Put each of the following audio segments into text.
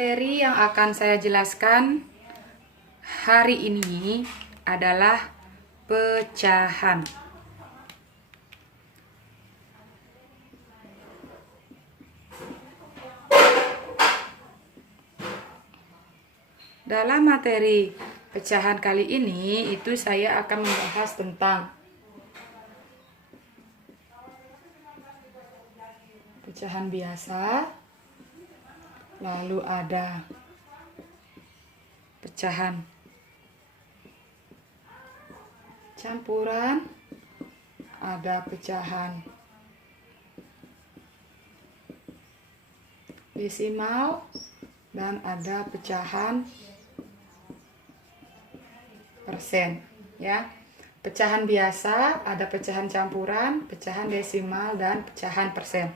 Materi yang akan saya jelaskan hari ini adalah pecahan. Dalam materi pecahan kali ini itu saya akan membahas tentang pecahan biasa, lalu ada pecahan campuran, ada pecahan desimal, dan ada pecahan persen, ya. Pecahan biasa, ada pecahan campuran, pecahan desimal, dan pecahan persen.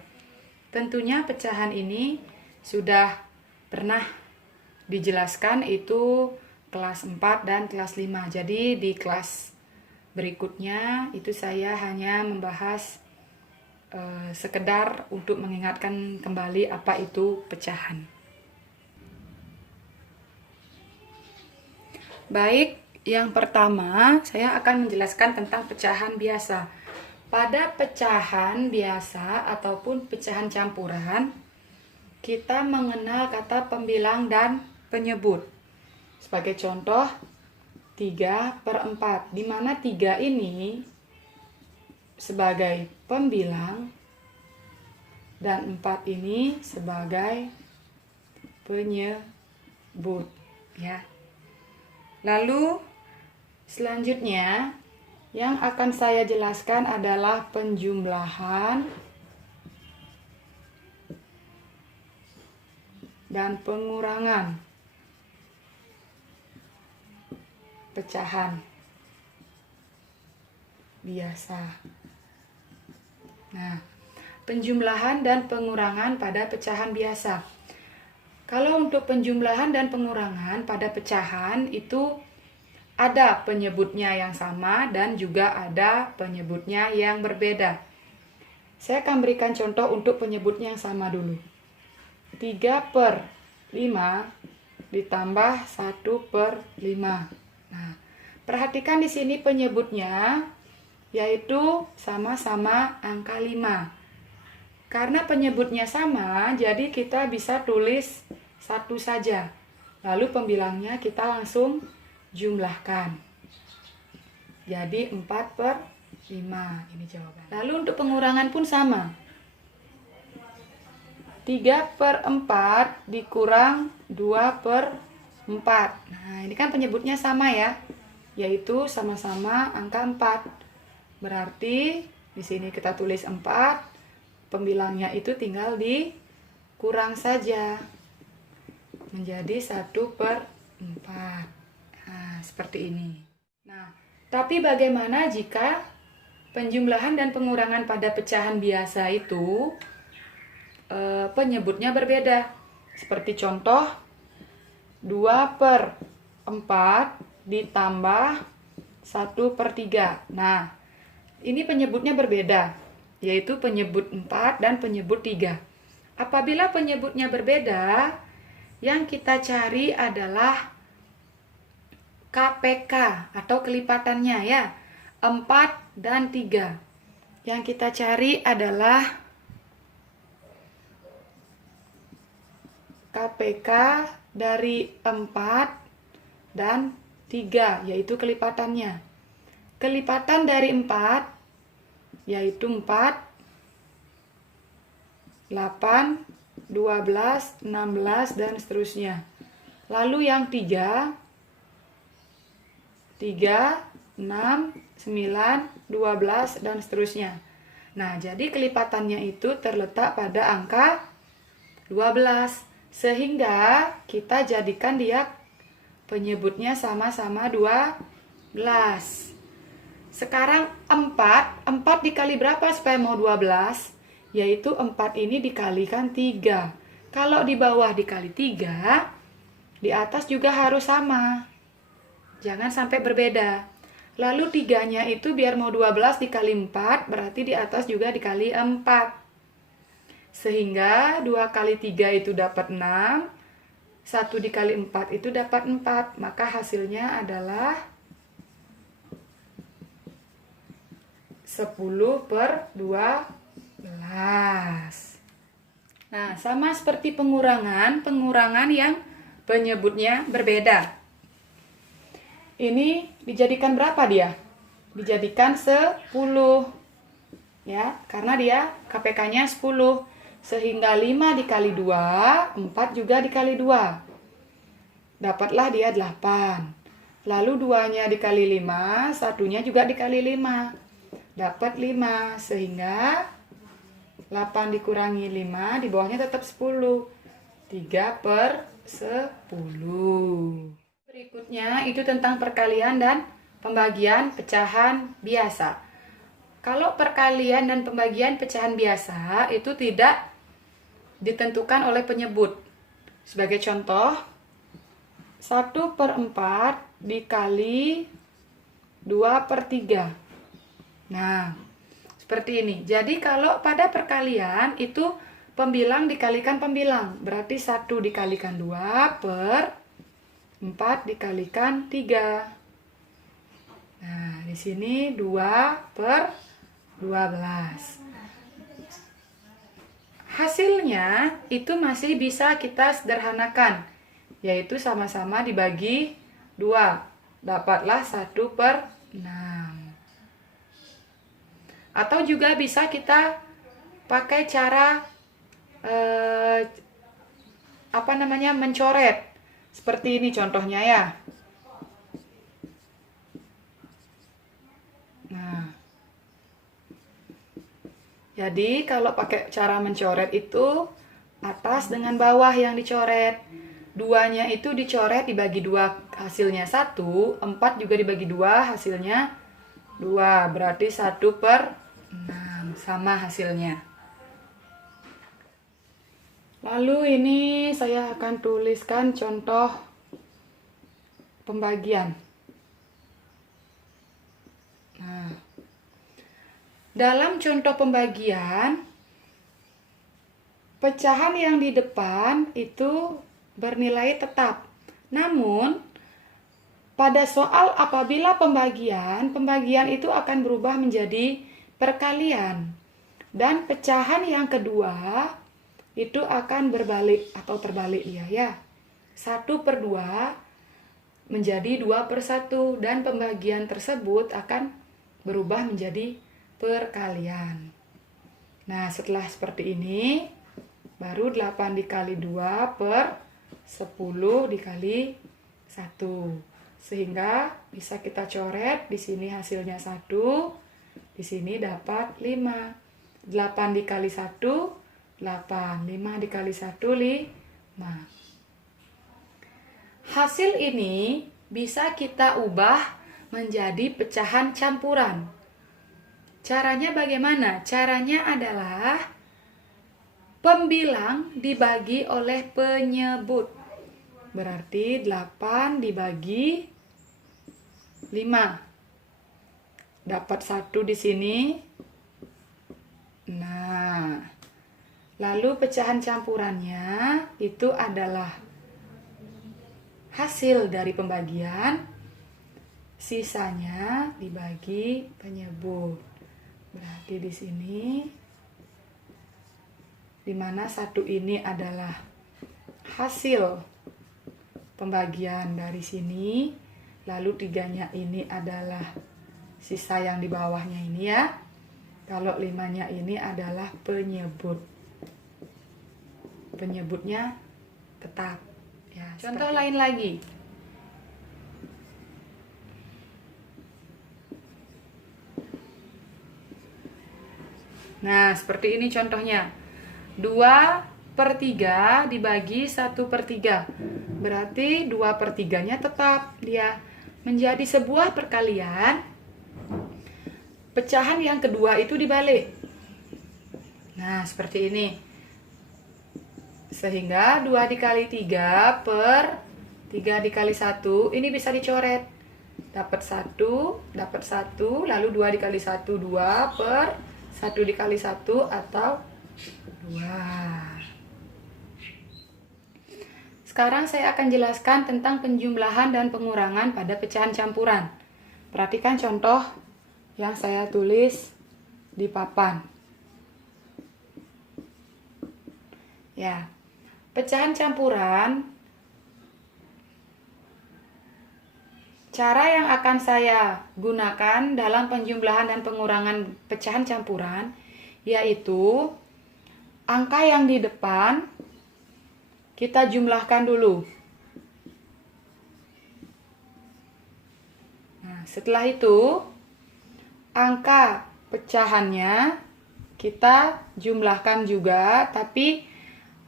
Tentunya pecahan ini sudah pernah dijelaskan itu kelas 4 dan kelas 5. Jadi di kelas berikutnya itu saya hanya membahas sekedar untuk mengingatkan kembali apa itu pecahan. Baik, yang pertama saya akan menjelaskan tentang pecahan biasa. Pada pecahan biasa ataupun pecahan campuran, kita mengenal kata pembilang dan penyebut. Sebagai contoh, 3/4, di mana 3 ini sebagai pembilang dan 4 ini sebagai penyebut, ya. Lalu selanjutnya yang akan saya jelaskan adalah penjumlahan dan pengurangan pecahan biasa. Nah, penjumlahan dan pengurangan pada pecahan biasa. Kalau untuk penjumlahan dan pengurangan pada pecahan itu ada penyebutnya yang sama dan juga ada penyebutnya yang berbeda. Saya akan berikan contoh untuk penyebutnya yang sama dulu. 3/5 ditambah 1/5. Nah, perhatikan di sini penyebutnya yaitu sama-sama angka 5. Karena penyebutnya sama, jadi kita bisa tulis satu saja. Lalu pembilangnya kita langsung jumlahkan. Jadi 4/5 ini jawaban. Lalu untuk pengurangan pun sama. 3/4 dikurang 2/4. Nah, ini kan penyebutnya sama ya, yaitu sama-sama angka 4. Berarti di sini kita tulis 4, pembilangnya itu tinggal dikurang saja. Menjadi 1/4. Nah, seperti ini. Nah, tapi bagaimana jika penjumlahan dan pengurangan pada pecahan biasa itu penyebutnya berbeda? Seperti contoh 2/4 ditambah 1/3. Nah, ini penyebutnya berbeda, yaitu penyebut 4 dan penyebut 3. Apabila penyebutnya berbeda, yang kita cari adalah KPK atau kelipatannya, ya. 4 dan 3. Yang kita cari adalah KPK dari 4 dan 3, yaitu kelipatannya. Kelipatan dari 4 yaitu 4, 8, 12, 16, dan seterusnya. Lalu yang 3, 6, 9, 12, dan seterusnya. Nah, jadi kelipatannya itu terletak pada angka 12. Sehingga kita jadikan dia penyebutnya sama-sama 12. Sekarang 4 dikali berapa supaya mau 12? Yaitu 4 ini dikalikan 3. Kalau di bawah dikali 3, di atas juga harus sama. Jangan sampai berbeda. Lalu 3-nya itu biar mau 12 dikali 4, berarti di atas juga dikali 4. Sehingga 2 kali 3 itu dapat 6. 1 dikali 4 itu dapat 4. Maka hasilnya adalah 10/12. Nah, sama seperti pengurangan yang penyebutnya berbeda. Ini dijadikan berapa dia? Dijadikan 10. Ya, karena dia KPK-nya 10. Sehingga 5 dikali 2, 4 juga dikali 2. Dapatlah dia 8. Lalu 2-nya dikali 5, 1-nya juga dikali 5. Dapat 5. Sehingga 8 dikurangi 5, di bawahnya tetap 10. 3/10. Berikutnya itu tentang perkalian dan pembagian pecahan biasa. Kalau perkalian dan pembagian pecahan biasa itu tidak ditentukan oleh penyebut. Sebagai contoh, 1/4 dikali 2/3. Nah, seperti ini. Jadi kalau pada perkalian itu pembilang dikalikan pembilang. Berarti 1 dikalikan 2/4 dikalikan 3. Nah, di sini 2/12. Hasilnya itu masih bisa kita sederhanakan, yaitu sama-sama dibagi 2. Dapatlah 1/6. Atau juga bisa kita pakai cara mencoret. Seperti ini contohnya ya. Nah, jadi kalau pakai cara mencoret itu atas dengan bawah yang dicoret. 2-nya itu dicoret dibagi 2 hasilnya 1, 4 juga dibagi 2 hasilnya 2. Berarti 1/6 sama hasilnya. Lalu ini saya akan tuliskan contoh pembagian. Nah, dalam contoh pembagian, pecahan yang di depan itu bernilai tetap. Namun, pada soal apabila pembagian itu akan berubah menjadi perkalian. Dan pecahan yang kedua itu akan berbalik atau terbalik dia ya. 1/2 menjadi 2/1 dan pembagian tersebut akan berubah menjadi perkalian. Nah, setelah seperti ini baru 8 dikali 2/10 dikali 1. Sehingga bisa kita coret, di sini hasilnya 1, di sini dapat 5. 8 dikali 1, 8. 5 dikali 1, 5. Hasil ini bisa kita ubah menjadi pecahan campuran. Caranya bagaimana? Caranya adalah pembilang dibagi oleh penyebut. Berarti 8 dibagi 5. Dapat 1 di sini. Nah, lalu pecahan campurannya itu adalah hasil dari pembagian, sisanya dibagi penyebut. Berarti di sini, dimana 1 ini adalah hasil pembagian dari sini, lalu 3-nya ini adalah sisa yang di bawahnya ini ya. Kalau 5-nya ini adalah penyebut. Penyebutnya tetap. Ya, contoh lain lagi. Nah, seperti ini contohnya. 2/3 dibagi 1/3. Berarti 2/3-nya tetap dia. Menjadi sebuah perkalian, pecahan yang kedua itu dibalik. Nah, seperti ini. Sehingga 2 dikali 3/3 dikali 1, ini bisa dicoret. Dapat 1, lalu 2 dikali 1, 2/1 dikali 1 atau 2. Sekarang saya akan jelaskan tentang penjumlahan dan pengurangan pada pecahan campuran. Perhatikan contoh yang saya tulis di papan. Ya, pecahan campuran, cara yang akan saya gunakan dalam penjumlahan dan pengurangan pecahan campuran yaitu angka yang di depan kita jumlahkan dulu. Nah, setelah itu angka pecahannya kita jumlahkan juga, tapi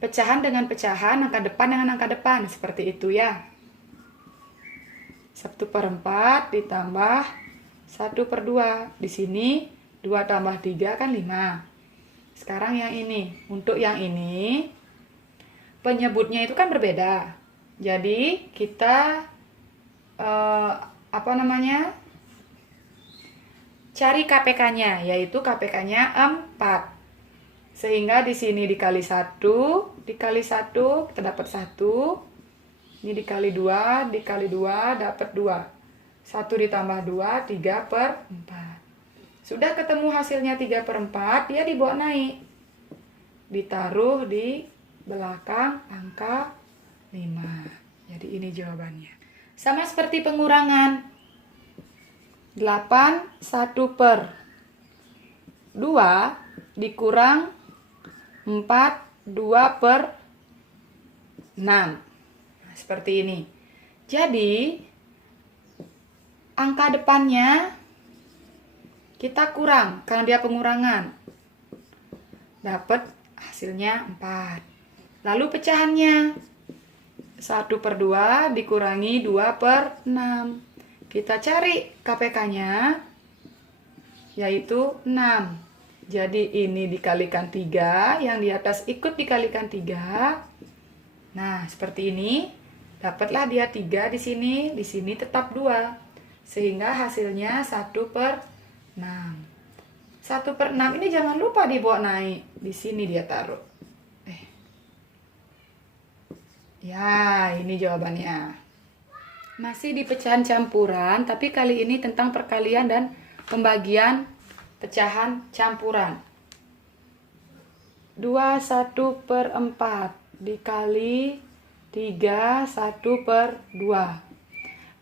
pecahan dengan pecahan, angka depan dengan angka depan, seperti itu ya. 1/4 ditambah 1/2. Di sini 2 tambah 3 kan 5. Sekarang yang ini. Untuk yang ini penyebutnya itu kan berbeda. Jadi kita cari KPK-nya, yaitu KPK-nya 4. Sehingga di sini dikali 1 kita dapat 1. Ini dikali 2 dapat 2. 1 ditambah 2, 3/4. Sudah ketemu hasilnya 3/4, dia dibawa naik. Ditaruh di belakang angka 5. Jadi ini jawabannya. Sama seperti pengurangan. 8 1/2 dikurang 4 2/6. Nah, seperti ini. Jadi angka depannya kita kurang karena dia pengurangan. Dapat hasilnya 4. Lalu pecahannya 1/2 dikurangi 2/6. Kita cari KPK-nya yaitu 6. Jadi ini dikalikan 3, yang di atas ikut dikalikan 3. Nah, seperti ini. Dapatlah dia 3 di sini tetap 2. Sehingga hasilnya 1/6. 1/6 ini jangan lupa dibawa naik. Di sini dia taruh. Ya, ini jawabannya. Masih di pecahan campuran, tapi kali ini tentang perkalian dan pembagian pecahan campuran. 2 1/4 dikali 3 1/2.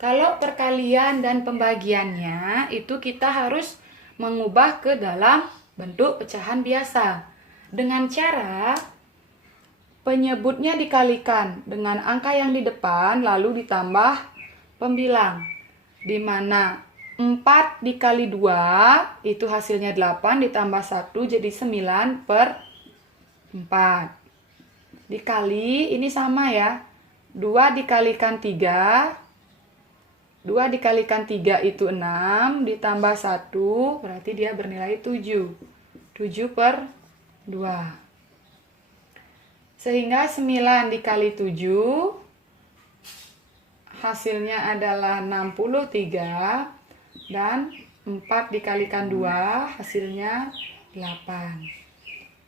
Kalau perkalian dan pembagiannya itu kita harus mengubah ke dalam bentuk pecahan biasa. Dengan cara penyebutnya dikalikan dengan angka yang di depan lalu ditambah pembilang. Di mana 4 dikali 2 itu hasilnya 8 ditambah 1 jadi 9/4. Dikali ini sama ya. 2 dikalikan 3. 2 dikalikan 3 itu 6 ditambah 1 berarti dia bernilai 7. 7/2. Sehingga 9 dikali 7 hasilnya adalah 63 dan 4 dikalikan 2 hasilnya 8.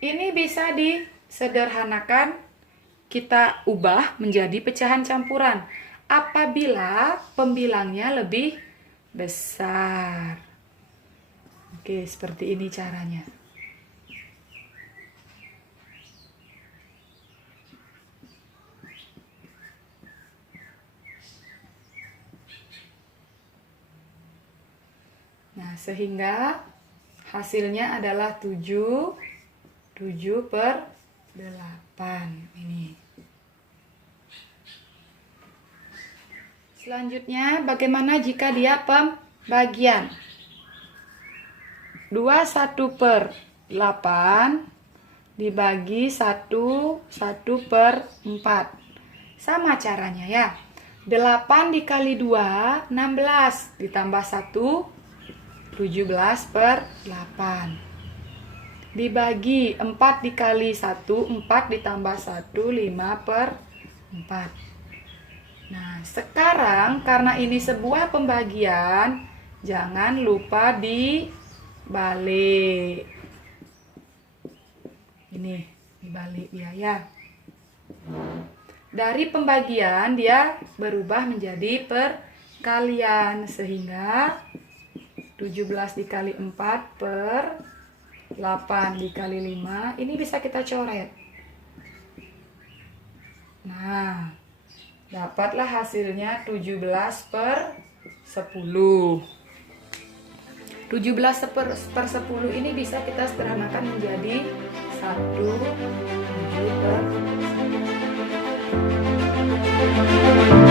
Ini bisa disederhanakan, kita ubah menjadi pecahan campuran apabila pembilangnya lebih besar. Oke, seperti ini caranya. Nah, sehingga hasilnya adalah 7/8 ini. Selanjutnya, bagaimana jika dia pembagian? 2 1/8 dibagi 1 1/4. Sama caranya ya. 8 dikali 2 16 ditambah 1 17/8. Dibagi 4 dikali 1 4 ditambah 1 5/4. Nah, sekarang karena ini sebuah pembagian, jangan lupa dibalik. Ini dibalik dia ya. dari pembagian dia berubah menjadi perkalian, sehingga 17 dikali 4 per 8 dikali 5 ini bisa kita coret. Nah, dapatlah hasilnya 17 per 10. 17 per 10 ini bisa kita sederhanakan menjadi 1/7 per 10.